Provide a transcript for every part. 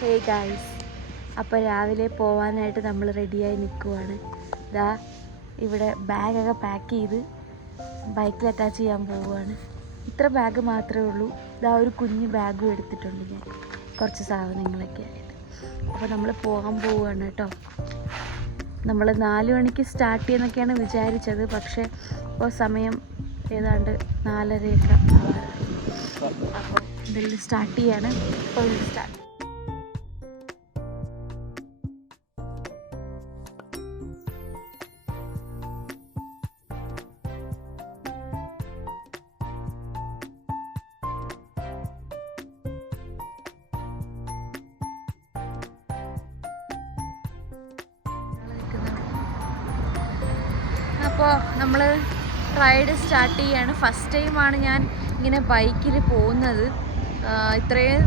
Hey guys, അപ്പോൾ രാവിലെ പോവാനായിട്ട് നമ്മൾ റെഡിയായി നിൽക്കുവാണ്. ഇതാ ഇവിടെ ബാഗൊക്കെ പാക്ക് ചെയ്ത് ബൈക്കിൽ അറ്റാച്ച് ചെയ്യാൻ പോവുകയാണ്. ഇത്ര ബാഗ് മാത്രമേ ഉള്ളൂ. ഇതാ ഒരു കുഞ്ഞു ബാഗും എടുത്തിട്ടുണ്ട് ഞാൻ, കുറച്ച് സാധനങ്ങളൊക്കെ ആയിട്ട്. അപ്പോൾ നമ്മൾ പോകാൻ പോവുകയാണ് കേട്ടോ. നമ്മൾ 4 മണിക്ക് സ്റ്റാർട്ട് ചെയ്യുന്നൊക്കെയാണ് വിചാരിച്ചത്, പക്ഷേ ഇപ്പോൾ സമയം ഏതാണ്ട് 4:30 ആവാറായി. അപ്പോൾ ഇതിൽ സ്റ്റാർട്ട് ചെയ്യാണ്. അപ്പോൾ ഇതിൽ സ്റ്റാർട്ട് അപ്പോൾ നമ്മൾ റൈഡ് സ്റ്റാർട്ട് ചെയ്യാണ്. ഫസ്റ്റ് ടൈമാണ് ഞാൻ ഇങ്ങനെ ബൈക്കിൽ പോകുന്നത്. ഇത്രയും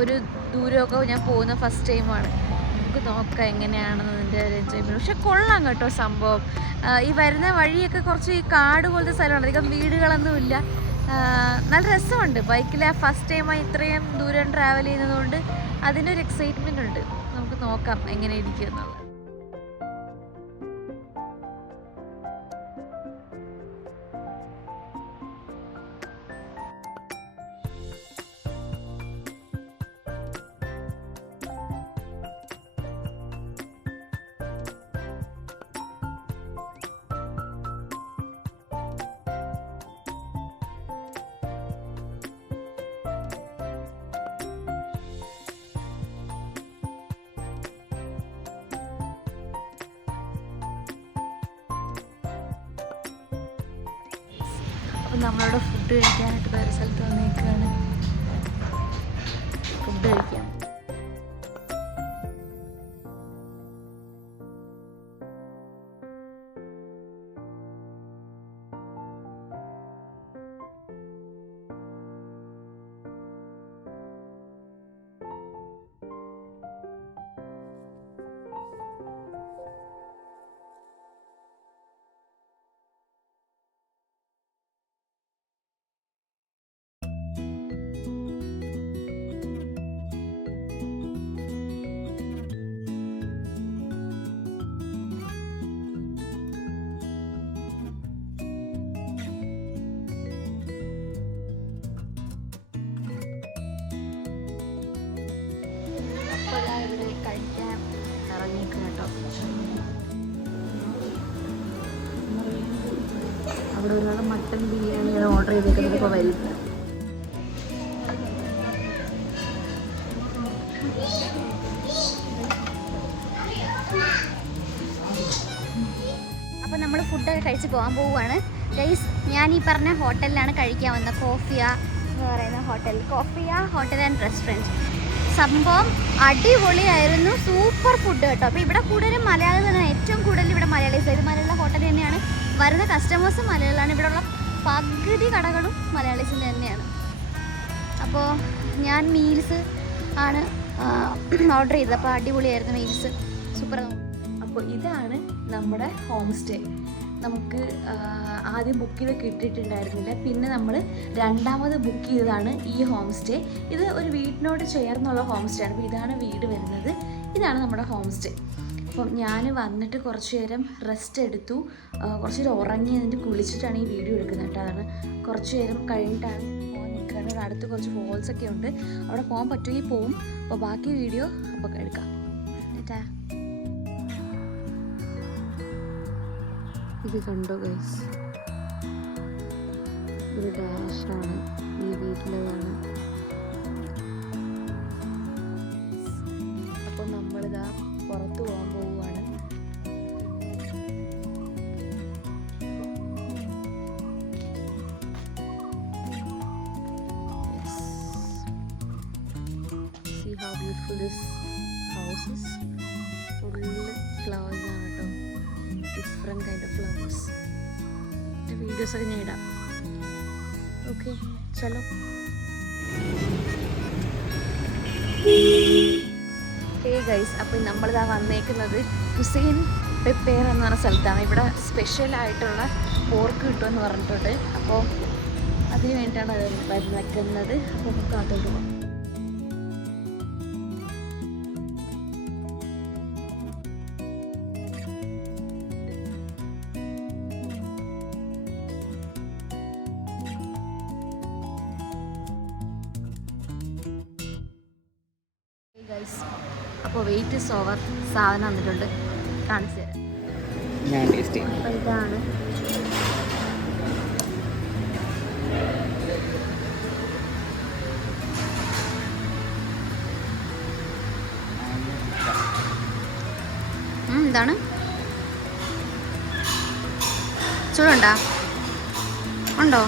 ഒരു ദൂരമൊക്കെ ഞാൻ പോകുന്ന ഫസ്റ്റ് ടൈമാണ്. നമുക്ക് നോക്കാം എങ്ങനെയാണെന്ന് അതിൻ്റെ ഒരു എൻജോയ്മെൻറ്റ്. പക്ഷെ കൊള്ളാം കേട്ടോ സംഭവം. ഈ വരുന്ന വഴിയൊക്കെ കുറച്ച് ഈ കാട് പോലത്തെ സ്ഥലമാണ്, അധികം വീടുകളൊന്നുമില്ല. നല്ല രസമുണ്ട്. ബൈക്കിൽ ഫസ്റ്റ് ടൈമായി ഇത്രയും ദൂരം ട്രാവൽ ചെയ്യുന്നതുകൊണ്ട് അതിൻ്റെ ഒരു എക്സൈറ്റ്മെൻ്റ് ഉണ്ട്. നമുക്ക് നോക്കാം എങ്ങനെ ഇരിക്കും എന്നുള്ളത്. അപ്പം നമ്മളവിടെ ഫുഡ് കഴിക്കാനായിട്ട് വേറെ സ്ഥലത്ത് വന്നേക്കാണ്. ഫുഡ് കഴിക്കാം. കഴിക്കാൻ ഇറങ്ങിയേക്കും കേട്ടോ. അവിടെ ഒരാൾ മട്ടൻ ബിരിയാണിയാണ് ഓർഡർ ചെയ്തേക്കുന്നത്. ഇപ്പോൾ വരും. അപ്പോൾ നമ്മൾ ഫുഡൊക്കെ കഴിച്ച് പോകാൻ പോവുകയാണ് ഗൈസ്. ഞാൻ ഈ പറഞ്ഞ ഹോട്ടലിലാണ് കഴിക്കാൻ വന്നത്. കോഫിയ എന്ന് പറയുന്ന hotel, Coffea hotel and restaurant. സംഭവം അടിപൊളിയായിരുന്നു, സൂപ്പർ ഫുഡ് കേട്ടോ. അപ്പോൾ ഇവിടെ കൂടുതലും മലയാളികൾ തന്നെ, ഏറ്റവും കൂടുതൽ ഇവിടെ മലയാളീസ്. ഇത് മലയാള ഹോട്ടൽ തന്നെയാണ്. വരുന്ന കസ്റ്റമേഴ്സും മലയാളികളാണ്. ഇവിടെയുള്ള പകുതി കടകളും മലയാളീസിൻ്റെ തന്നെയാണ്. അപ്പോൾ ഞാൻ മീൽസ് ആണ് ഓർഡർ ചെയ്തത്. അപ്പോൾ അടിപൊളിയായിരുന്നു മീൽസ്, സൂപ്പർ. അപ്പോൾ ഇതാണ് നമ്മുടെ ഹോം സ്റ്റേ. നമുക്ക് ആദ്യം ബുക്ക് ചെയ്ത് കിട്ടിയിട്ടുണ്ടായിരുന്നില്ല, പിന്നെ നമ്മൾ രണ്ടാമത് ബുക്ക് ചെയ്തതാണ് ഈ ഹോം സ്റ്റേ. ഇത് ഒരു വീടിനോട് ചേർന്നുള്ള ഹോം സ്റ്റേ ആണ്. അപ്പോൾ ഇതാണ് വീട് വരുന്നത്, ഇതാണ് നമ്മുടെ ഹോം സ്റ്റേ. അപ്പം ഞാൻ വന്നിട്ട് കുറച്ച് നേരം റെസ്റ്റ് എടുത്തു, കുറച്ച് നേരം ഉറങ്ങി, എന്നിട്ട് കുളിച്ചിട്ടാണ് ഈ വീഡിയോ എടുക്കുന്നത് കേട്ടോ. അതാണ് കുറച്ച് നേരം കഴിഞ്ഞിട്ടാണ് പോകാൻ നിൽക്കുന്നത്. അടുത്ത് കുറച്ച് ഫോൾസൊക്കെ ഉണ്ട്, അവിടെ പോകാൻ പറ്റുമെങ്കിൽ പോവും. അപ്പോൾ ബാക്കി വീഡിയോ അപ്പോൾ എടുക്കാം. ടാറ്റാ. ഇത് കണ്ടോ ഗൈസ്, ഒരു ഡാഷാണ് ഈ വീട്ടിലതാണ്. അപ്പോൾ നമ്മളിതാ പുറത്ത് പോകാൻ പോവുകയാണ്. See how beautiful this house is. Full flowers ആണ് കേട്ടോ, ഡിഫറെൻറ്റ് കൈൻഡ് ഓഫ് ഫ്ലവേഴ്സ്. വീഡിയോസൊക്കെ ഞാൻ ഇടാം. ഓക്കെ, ചലോ. ഹേ ഗൈസ്, അപ്പോൾ നമ്മളിതാ വന്നേക്കുന്നത് ഹുസൈൻ പെപ്പേർ എന്ന് പറഞ്ഞ സ്ഥലത്താണ്. ഇവിടെ സ്പെഷ്യലായിട്ടുള്ള പോർക്ക് കിട്ടുമെന്ന് പറഞ്ഞിട്ടുണ്ട്. അപ്പോൾ അതിന് വേണ്ടിയിട്ടാണ് അത് വെക്കുന്നത്. അപ്പോൾ നമുക്ക് അതോട് പോകാം. ഗൈസ്, അപ്പോൾ വെയിറ്റ് ഇസ് ഓവർ. സാധനം വന്നിട്ടുണ്ട്, കാണിച്ചു തരാം. ഞാൻ ടേസ്റ്റ് ചെയ്യും. അപ്പോൾ ഇതാണ് ഇതാണ്. ചൂടുണ്ടോ? ഉണ്ടോ?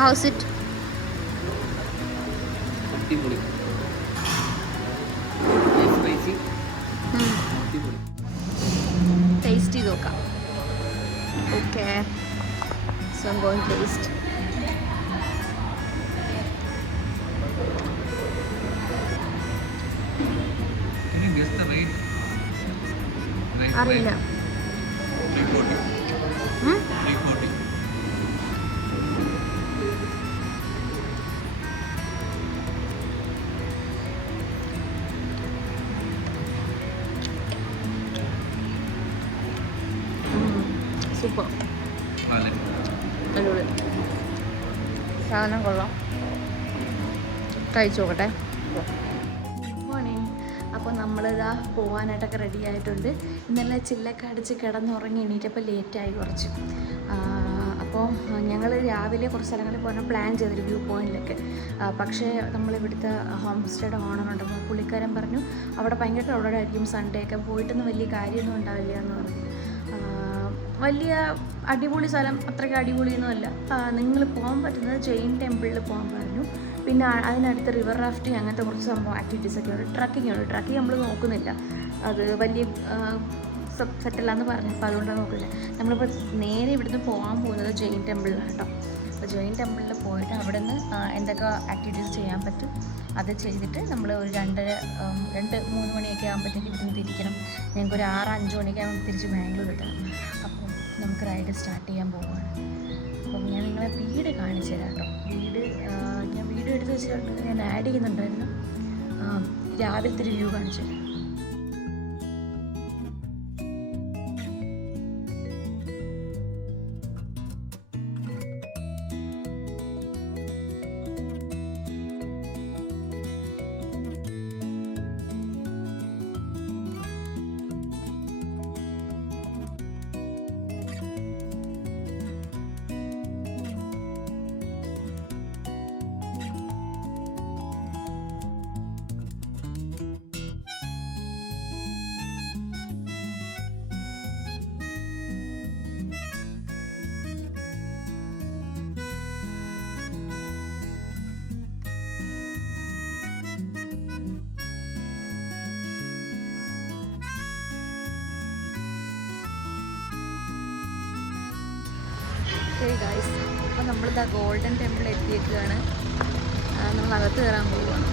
How's it? അടിപൊളി. സ്പൈസി. അടിപൊളി. ടേസ്റ്റ് ചെയ്ത് നോക്കാം. Okay, so I am going to taste. അറിയില്ല. സൂപ്പർ, അടിപൊളി സാധനം, കൊള്ളാം. കഴിച്ചു നോക്കട്ടെ. മോർണിംഗ്. അപ്പോൾ നമ്മളിതാ പോകാനായിട്ടൊക്കെ റെഡി ആയിട്ടുണ്ട്. ഇന്നലെ ചില്ലൊക്കെ അടിച്ച് കിടന്നുറങ്ങി എണീറ്റപ്പോൾ ലേറ്റായി കുറച്ച്. അപ്പോൾ ഞങ്ങൾ രാവിലെ കുറച്ച് സ്ഥലങ്ങളിൽ പോകാൻ പ്ലാൻ ചെയ്തൊരു വ്യൂ പോയിന്റിലൊക്കെ. പക്ഷേ നമ്മളിവിടുത്തെ ഹോം സ്റ്റേയുടെ ഓണറുണ്ട്, പുള്ളിക്കാരൻ പറഞ്ഞു അവിടെ ഭയങ്കര ക്രൗഡഡ് ആയിരിക്കും, സൺഡേ ഒക്കെ പോയിട്ടൊന്നും വലിയ കാര്യമൊന്നും ഉണ്ടാവില്ല എന്ന് പറഞ്ഞു. വലിയ അടിപൊളി സ്ഥലം അത്രയ്ക്ക് അടിപൊളിയൊന്നുമല്ല. നിങ്ങൾ പോകാൻ പറ്റുന്നത് ജെയിൻ ടെമ്പിളിൽ പോകാൻ പറഞ്ഞു. പിന്നെ അതിനടുത്ത് റിവർ റാഫ്റ്റിംഗ് അങ്ങനത്തെ കുറച്ച് സംഭവം ആക്ടിവിറ്റീസൊക്കെ ഉണ്ട്. ട്രക്കിംഗ് ഉണ്ട്. ട്രക്കിംഗ് നമ്മൾ നോക്കുന്നില്ല, അത് വലിയ സെറ്റല്ലാന്ന് പറഞ്ഞു. അപ്പോൾ അതുകൊണ്ടാണ് നോക്കില്ല. നമ്മളിപ്പോൾ നേരെ ഇവിടുന്ന് പോകാൻ പോകുന്നത് ജെയിൻ ടെമ്പിളിലാണ് കേട്ടോ. അപ്പോൾ ജെയിൻ ടെമ്പിളിൽ പോയിട്ട് അവിടെ നിന്ന് എന്തൊക്കെ ആക്ടിവിറ്റീസ് ചെയ്യാൻ പറ്റും അത് ചെയ്തിട്ട് നമ്മൾ ഒരു 2-3 മണിയൊക്കെ ആകുമ്പോഴത്തേക്ക് ഇവിടുന്ന് തിരിക്കണം. ഞങ്ങൾക്കൊരു 6-5 മണിയൊക്കെ ആകുമ്പോൾ തിരിച്ച് ബാംഗ്ലൂർ എത്തണം. അപ്പോൾ നമുക്ക് റൈഡ് സ്റ്റാർട്ട് ചെയ്യാൻ പോവുകയാണ്. അപ്പം ഞാൻ നിങ്ങളെ വീട് കാണിച്ചു തരാം കേട്ടോ. ഞാൻ വീഡിയോ എടുത്ത് വെച്ചിട്ടുണ്ട്, ഞാൻ ആഡ് ചെയ്യുന്നുണ്ടായിരുന്നു. രാവിലത്തെ ഒരു വ്യൂ കാണിച്ചു തരാം. ഗൈസ്, അപ്പോൾ നമ്മളിതാ ഗോൾഡൻ ടെമ്പിൾ എത്തിയേക്കുകയാണ്. നമ്മളകത്ത് കയറാൻ പോവുകയാണ്.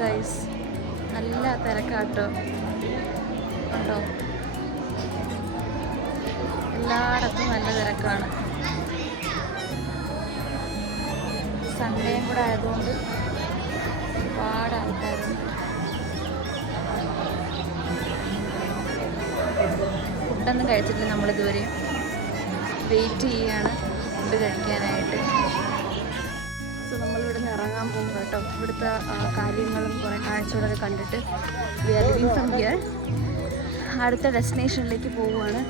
ഗൈസ്, നല്ല തിരക്കാട്ടോ ഉണ്ടോ, എല്ലായിടത്തും നല്ല തിരക്കാണ്. സൺഡേയും കൂടെ ആയതുകൊണ്ട് ഒരുപാട് ആൾക്കാരുണ്ട്. ഫുഡൊന്നും കഴിച്ചിട്ടില്ല നമ്മളിതുവരെ, വെയിറ്റ് ചെയ്യുകയാണ് ഫുഡ് കഴിക്കാനായിട്ട്. സോ നമ്മളിവിടെ നിന്ന് ഇറങ്ങാൻ പോകും കേട്ടോ. ഇവിടുത്തെ കാര്യങ്ങളും കുറേ കാഴ്ചകളൊക്കെ കണ്ടിട്ട് we are living from here. അടുത്ത ഡെസ്റ്റിനേഷനിലേക്ക് പോവുകയാണ്.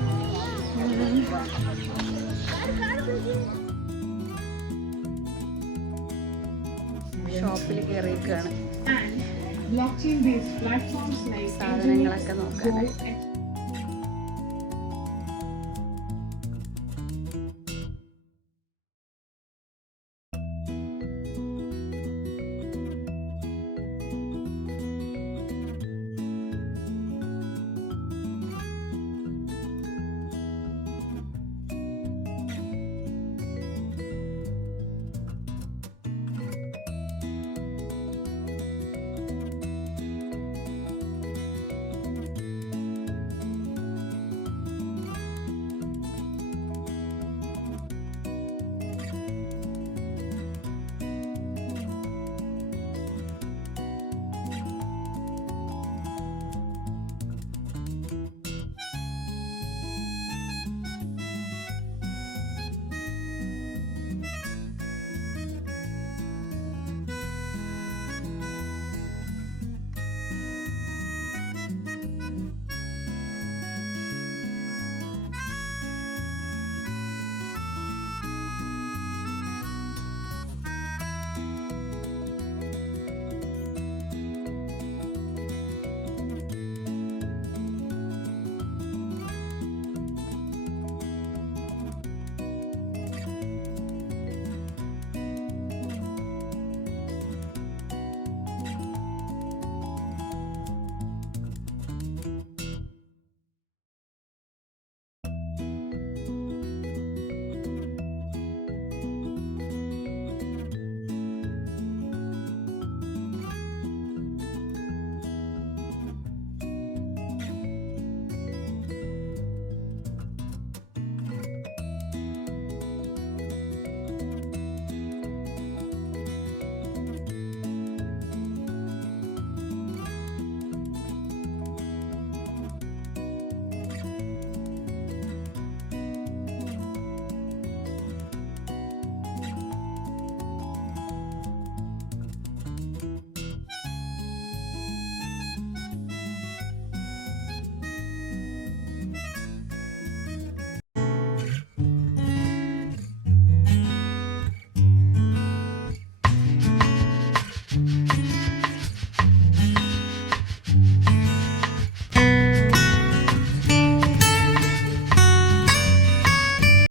ഷോപ്പിൽ കയറിയിരിക്കുകയാണ് സാധനങ്ങളൊക്കെ നോക്കാൻ.